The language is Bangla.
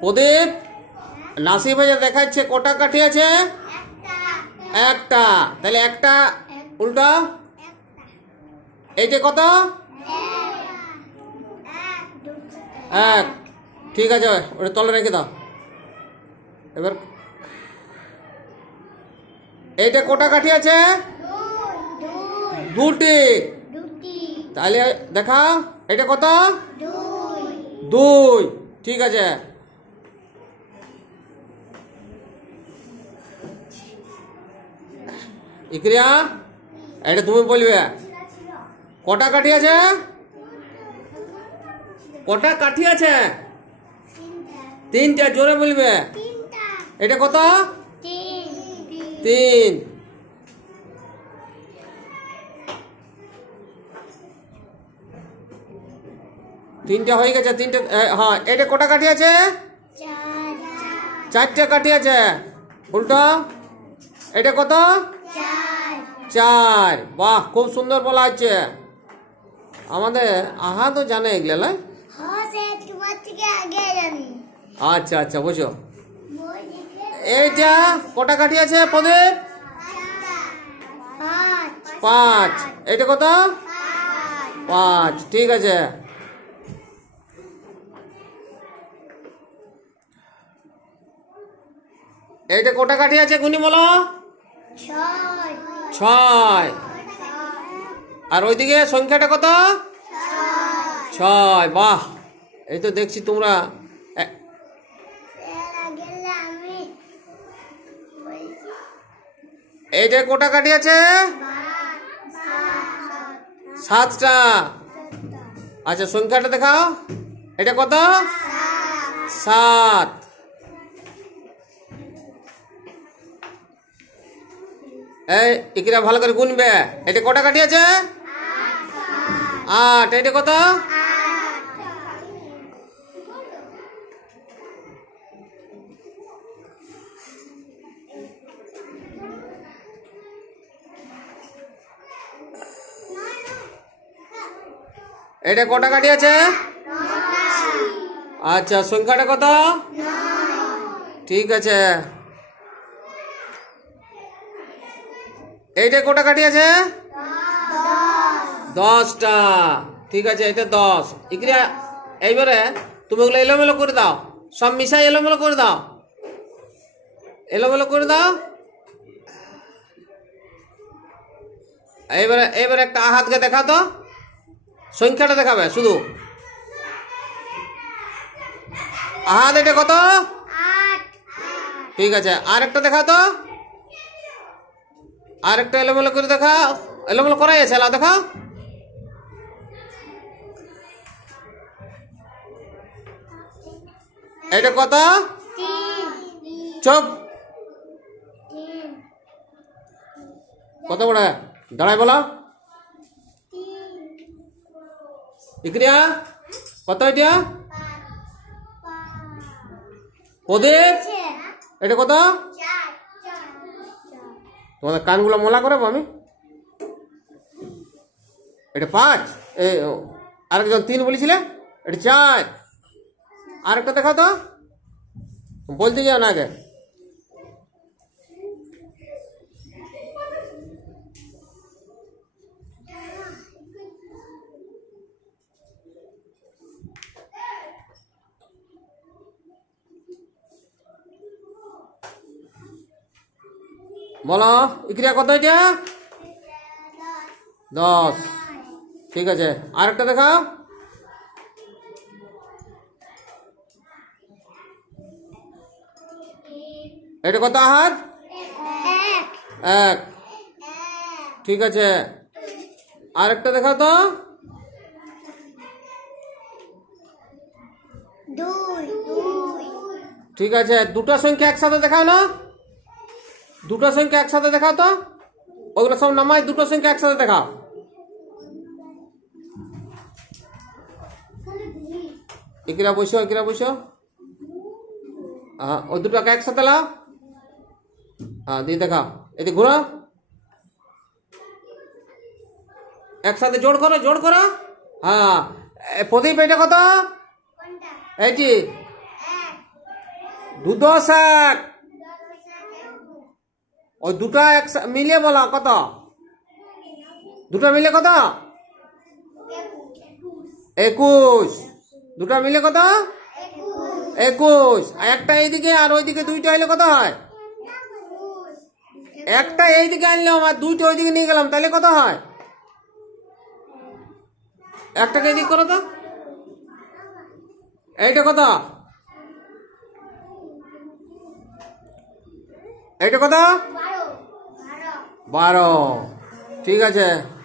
প্রদীপ নাসি ভাইয়া দেখাচ্ছে কটা কাঠি আছে? একটা। তাহলে একটা উল্টা এইটা কত? এক। ঠিক আছে, ওটা তলে রেখে দাও। এবার এইটা কটা কাঠি আছে? দুটি। তাহলে দেখা এটা কত? দুই। ঠিক আছে, ইকরিয়া এটা তুমি বলবে কটা কাঠি আছে? কটা কাঠি আছে? তিনটা। জোরে বলবে। এটা কত? তিন। তিনটা হয়ে গেছে। তিনটা। হ্যাঁ, এটা কটা কাঠি আছে? চারটে কাঠি আছে। উল্টো এটা কত? চার। বাহ, খুব সুন্দর বলা হচ্ছে। আমাদের আহা তো জানে এগুলা। আচ্ছা আচ্ছা, বুঝো। এইটা কটা কাঠি আছে প্রদীপ? পাঁচ। এটা কত? পাঁচ। ঠিক আছে, এইটা কটা কাঠি আছে গুনি বলো? ছয়। আর ওইদিকে সংখ্যাটা কত? ছয়। বাহ, এই তো দেখছি তোমরা। এইটা কটা কাঠি আছে? সাতটা। আচ্ছা, সংখ্যাটা দেখাও। এটা কত? সাত। এই ইকরা ভালো করে গুনবে। এটা কটা কাঠি আছে? আট। এটা কত? এটা কটা কাঠি আছে? আচ্ছা, সংখ্যাটা কত? ঠিক আছে। এইটা কটা কাঠি আছে? দশটা। ঠিক আছে, এটা 10। ইকরা এইবারে তুমি ওগুলো এলোমেলো করে দাও, সব মিশাই এলোমেলো করে দাও। এলোমেলো করে দাও। এইবারে একটা হাতকে দেখা তো, সংখ্যাটা দেখাবে শুধু। আহাত এটা কত? ঠিক আছে, আর একটা দেখা তো। আর একটা এলোমেলো করে দেখা। এলোমেলো করাই আছে, এলা দেখা। এটা কত? চুপ। কত বড় দাঁড়ায় বলো ইকরিয়া, কত এটা? প্রদীপ এটা কত? তোমাদের কানগুলো মোলা করাবো আমি। এটা 5। আরেকজন 3 বলেছিলে, এটা 4। আরেকটা দেখা তো, বলতে যাও না আগে। বলো ইকরিয়া কত এটা? 10। ঠিক আছে, আরেকটা দেখাও। এটা কত হাত? 1। ঠিক আছে, আরেকটা দেখাও তো। 2। ঠিক আছে, দুটো সংখ্যা একসাথে দেখাও না। দুটো সংখ্যা একসাথে দেখাও তো। ওগুলো সব নামাই, দুটো সংখ্যা একসাথে দেখাও। ইকরা বসো, ইকরা বসো। হ্যাঁ, ওই দুটোকে একসাথে লাও। হ্যাঁ, দিয়ে দেখাও। এদিকে ঘুরো, একসাথে জোড় করো, জোড় করো। হ্যাঁ, প্রদীপ এটা কত? এইটি। দু দশ এক। ওই দুটা মিলিয়ে বলো কত? দুটা মিলে কত? 21। দুটা মিলে কত? 21। আর একটা এইদিকে আর ওইদিকে দুইটা হইলে কত হয়? একটা এইদিকে আনলাম আর দুইটা ওইদিকে নিয়ে গেলাম, তাহলে কত হয়? একটাকে এদিক করো তো। এইটা কত? এইটা কত? 12। ঠিক আছে।